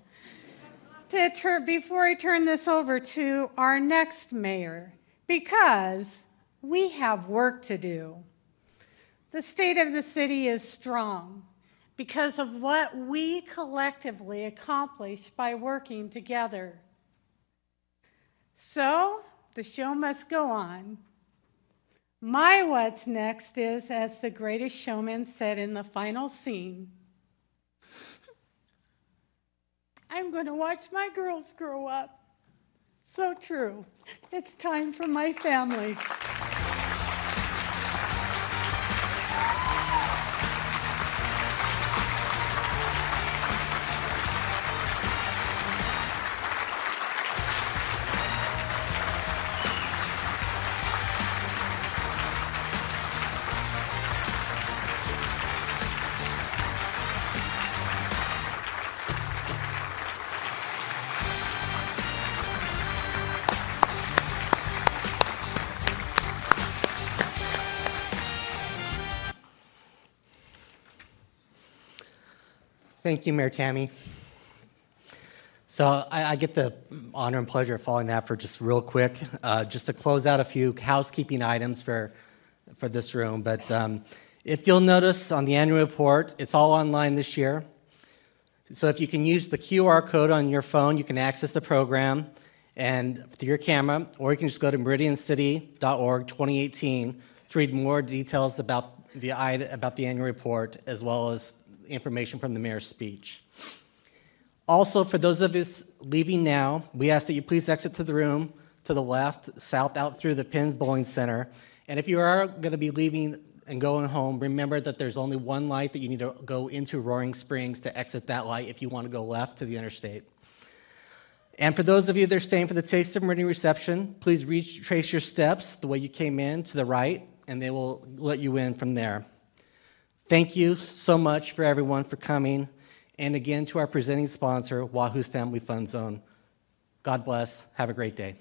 before I turn this over to our next mayor, because we have work to do. The state of the city is strong because of what we collectively accomplished by working together. So the show must go on. My what's next is, as the greatest showman said in the final scene, I'm going to watch my girls grow up So true. It's time for my family. Thank you, Mayor Tammy. So I get the honor and pleasure of following that for just real quick, just to close out a few housekeeping items for this room. But if you'll notice on the annual report, it's all online this year. So if you can use the QR code on your phone, you can access the program and through your camera, or you can just go to meridiancity.org 2018 to read more details about the annual report, as well as information from the mayor's speech. Also, for those of us leaving now, we ask that you please exit to the room to the left, south out through the Pins Bowling Center. And if you are going to be leaving and going home, remember that there's only one light that you need to go into Roaring Springs to exit that light if you want to go left to the interstate. And for those of you that are staying for the Taste of Meridian reception, please retrace your steps the way you came in to the right, and they will let you in from there. Thank you so much for everyone for coming. And again, to our presenting sponsor, Wahoo's Family Fun Zone. God bless. Have a great day.